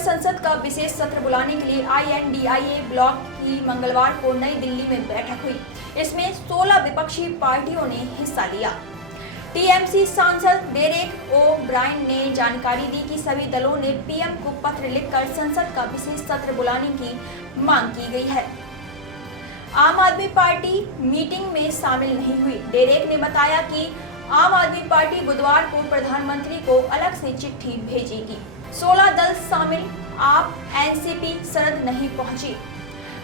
संसद का विशेष सत्र बुलाने के लिए INDIA ब्लॉक की मंगलवार को नई दिल्ली में बैठक हुई। इसमें 16 विपक्षी पार्टियों ने हिस्सा लिया। TMC सांसद डेरेक ओ ब्रायन ने जानकारी दी कि सभी दलों ने PM को पत्र लिखकर संसद का विशेष सत्र बुलाने की मांग की गई है। आम आदमी पार्टी मीटिंग में शामिल नहीं हुई। डेरेक ने बताया कि आम आदमी पार्टी बुधवार को प्रधानमंत्री को अलग से चिट्ठी भेजेगी। 16 दल शामिल, आप NCP शरद नहीं पहुंची।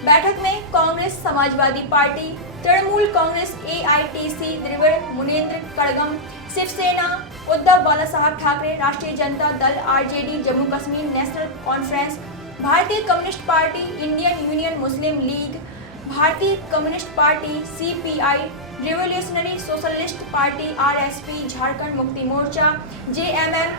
बैठक में कांग्रेस, समाजवादी पार्टी, तृणमूल कांग्रेस, AITC, द्रविड़ मुनेत्र कड़गम, शिवसेना, उद्धव बालासाहब ठाकरे, राष्ट्रीय Janata Dal, RJD, Jammu Kashmir national conference, भारतीय कम्युनिस्ट पार्टी, इंडियन यूनियन मुस्लिम लीग, भारतीय communist party, CPI, revolutionary socialist party, RSP, Jharkhand Mukti Morcha, JMM,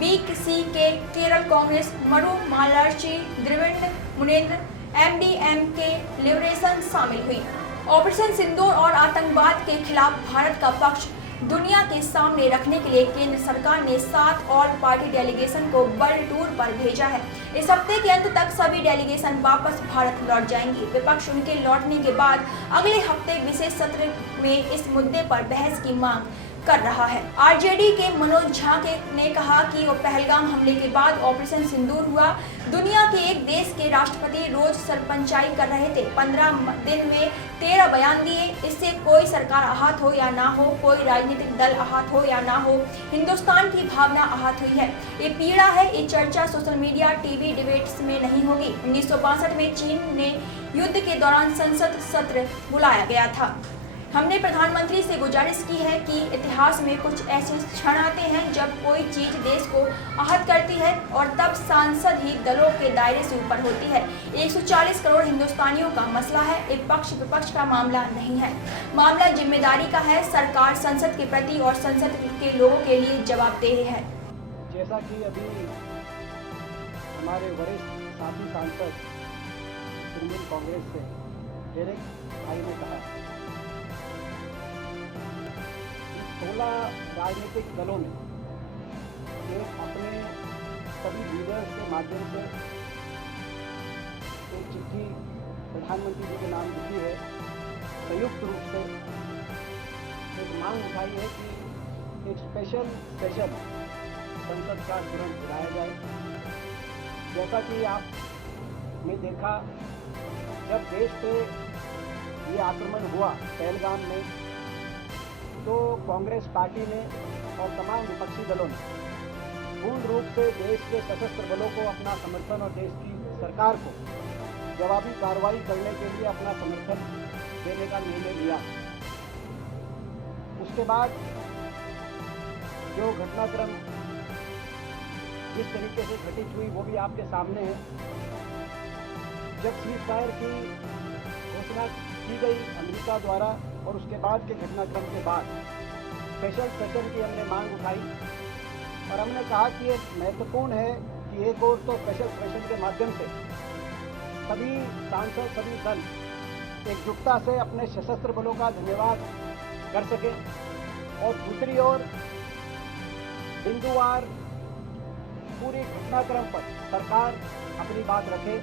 BCK, Kerala Congress, मरु मालार्ची, द्रविड़ मुनेत्र, MDMK, लिबरेशन शामिल हुई। ऑपरेशन सिंदूर और आतंकवाद के खिलाफ भारत का पक्ष दुनिया के सामने रखने के लिए केंद्र सरकार ने 7 ऑल पार्टी डेलीगेशन को वर्ल्ड टूर पर भेजा है। इस हफ्ते के अंत तक सभी डेलीगेशन वापस भारत लौट जाएंगे। विपक्ष उनके लौटने के बाद अगले हफ्ते विशेष सत्र में इस मुद्दे पर बहस की मांग कर रहा है। RJD के मनोज झा ने कहा कि पहलगाम हमले के बाद ऑपरेशन सिंदूर हुआ। दुनिया के एक देश के राष्ट्रपति रोज सरपंचाई कर रहे थे। 15 दिन में 13 बयान दिए। इससे कोई सरकार आहत हो या ना हो, कोई राजनीतिक दल आहत हो या ना हो, हिंदुस्तान की भावना आहत हुई है। ये पीड़ा है। ये चर्चा सोशल मीडिया, TV डिबेट्स में नहीं होगी। 1962 में चीन ने युद्ध के दौरान संसद सत्र बुलाया गया था। हमने प्रधानमंत्री से गुजारिश की है कि इतिहास में कुछ ऐसे क्षण आते हैं जब कोई चीज देश को आहत करती है और तब सांसद ही दलों के दायरे से ऊपर होती है। 140 करोड़ हिंदुस्तानियों का मसला है। एक पक्ष विपक्ष का मामला नहीं है। मामला जिम्मेदारी का है। सरकार संसद के प्रति और संसद के लोगों के लिए जवाबदेह है। जैसा कि अभी हमारे वरिष्ठ साथी सांसद तृणमूल कांग्रेस से डेरेक भाई ने कहा, 16 राजनीतिक दलों ने अपने सभी लीडर्स के माध्यम से एक चिट्ठी प्रधानमंत्री जी के नाम लिखी है। संयुक्त रूप से एक मांग उठाई है कि एक स्पेशल सेशन संसद का तुरंत बुलाया जाए। जैसा कि आपने देखा, जब देश पे ये आक्रमण हुआ पहलगाम में, तो कांग्रेस पार्टी ने और तमाम विपक्षी दलों ने पूर्ण रूप से देश के सशस्त्र बलों को अपना समर्थन और देश की सरकार को जवाबी कार्रवाई करने के लिए अपना समर्थन देने का निर्णय लिया। उसके बाद जो घटनाक्रम जिस तरीके से घटित हुई वो भी आपके सामने है। जब सीज फायर की घोषणा की गई अमेरिका द्वारा और उसके बाद के घटनाक्रम के बाद स्पेशल सेशन की हमने मांग उठाई और हमने कहा कि ये महत्वपूर्ण है कि एक और तो स्पेशल सेशन के माध्यम से सभी सांसद, सभी दल एकजुटता से अपने सशस्त्र बलों का धन्यवाद कर सके और दूसरी ओर बिंदुवार पूरी घटनाक्रम पर सरकार अपनी बात रखे।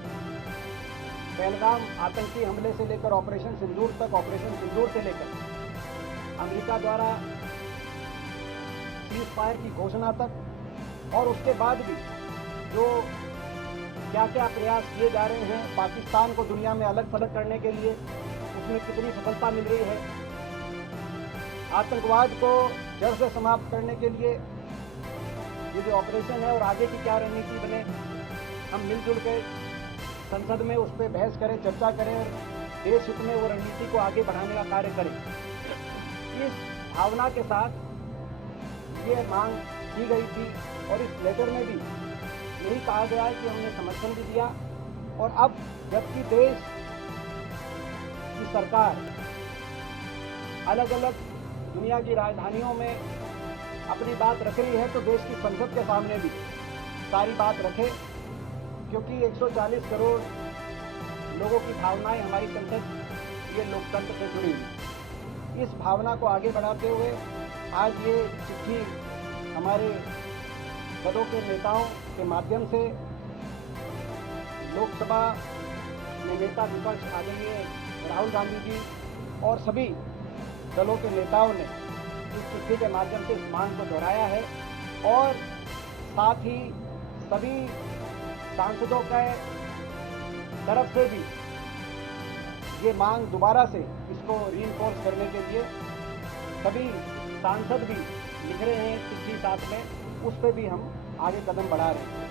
पहलगाम आतंकी हमले से लेकर ऑपरेशन सिंदूर तक, ऑपरेशन सिंदूर से लेकर अमेरिका द्वारा सीज फायर की घोषणा तक और उसके बाद भी जो क्या क्या प्रयास किए जा रहे हैं पाकिस्तान को दुनिया में अलग थलग करने के लिए, उसमें कितनी सफलता मिल रही है। आतंकवाद को जड़ से समाप्त करने के लिए ये जो ऑपरेशन है और आगे की क्या रणनीति बने, हम मिलजुल के संसद में उस पर बहस करें, चर्चा करें और देश हित में वो रणनीति को आगे बढ़ाने का कार्य करें। इस भावना के साथ ये मांग की गई थी और इस लेटर में भी यही कहा गया है कि हमने समर्थन भी दिया। और अब जबकि देश की सरकार अलग अलग दुनिया की राजधानियों में अपनी बात रख रही है, तो देश की संसद के सामने भी सारी बात रखे, क्योंकि 140 करोड़ लोगों की भावनाएं हमारी संसद ये लोकतंत्र से जुड़ी हुई। इस भावना को आगे बढ़ाते हुए आज ये चिट्ठी हमारे दलों के नेताओं के माध्यम से लोकसभा में नेता विपक्ष आदरणीय राहुल गांधी जी और सभी दलों के नेताओं ने इस चिट्ठी के माध्यम से इस मांग को दोहराया है और साथ ही सभी सांसदों के तरफ से भी ये मांग दोबारा से इसको रीइंफोर्स करने के लिए सभी सांसद भी लिख रहे हैं चिट्ठी साथ में, उस पर भी हम आगे कदम बढ़ा रहे हैं।